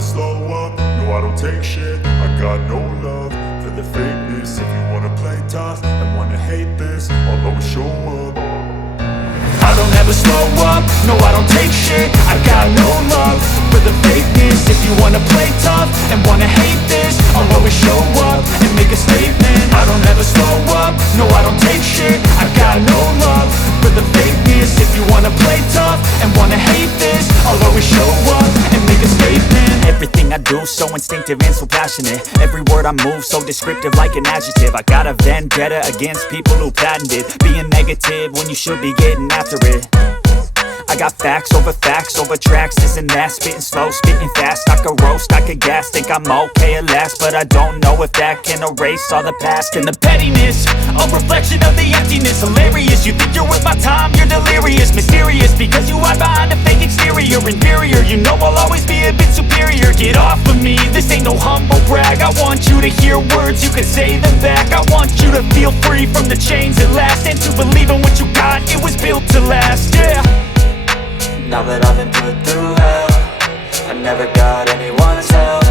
never slow up, no I don't take shit. I got no love for the fakeness. If you wanna play tough and wanna hate this, I'll always show up. I don't ever slow up, no I don't take shit. I got no love for the fakeness. If you wanna play tough and wanna hate this, I'll always show up and make a statement. I don't ever slow up, no I don't take shit. I got no love for the fakeness. If you wanna play tough and wanna hate this, I'll always show up and make a statement. Everything I do so instinctive and so passionate. Every word I move so descriptive like an adjective. I got a vendetta against people who patented being negative when you should be getting after it. I got facts over tracks, this and that. Spitting slow, spitting fast. I could roast, I could gas. Think I'm okay at last, but I don't know if that can erase all the past. And the pettiness, a reflection of the emptiness. Hilarious, you think you're worth my time, you're delirious. Mysterious, because you hide behind a fake exterior. Inferior, you know I'll always be a bit superior. Get off of me, this ain't no humble brag. I want you to hear words, you can say them back. I want you to feel free from the chains at last, and to believe in what you got, it was built to last, yeah. Now that I've been put through hell, I never got anyone's help.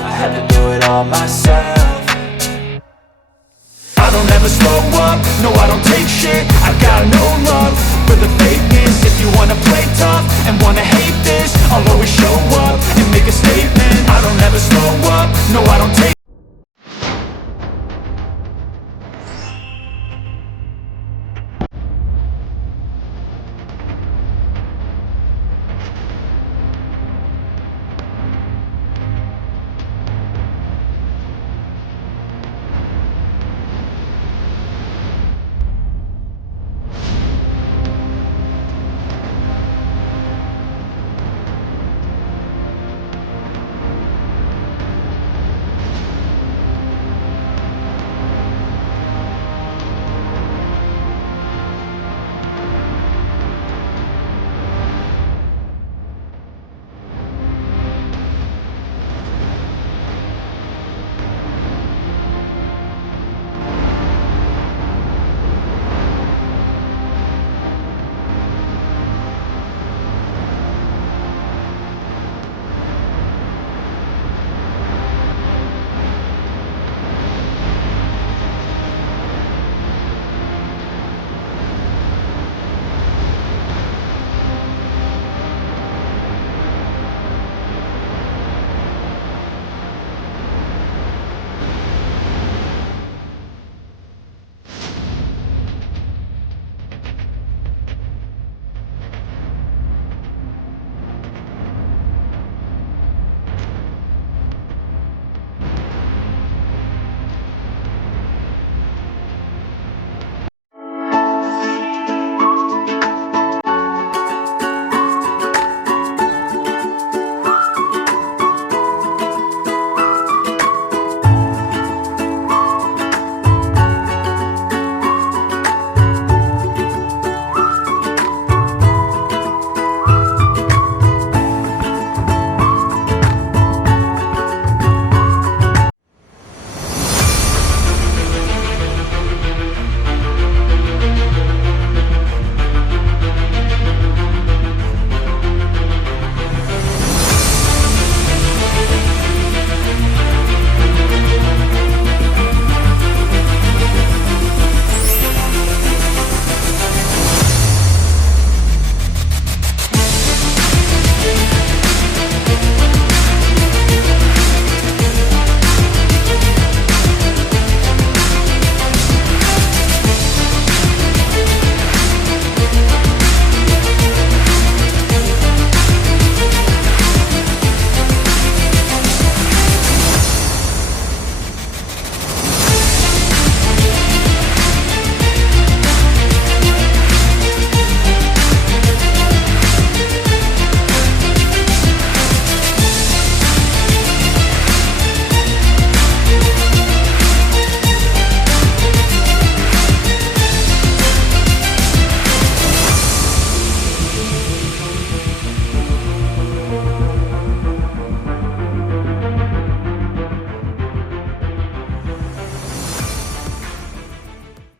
I had to do it all myself. I don't ever slow up, no I don't take shit. I got no love for the fakeness. If you wanna play tough and wanna hate this, I'll always show up and make a statement. I don't ever slow up, no I don't take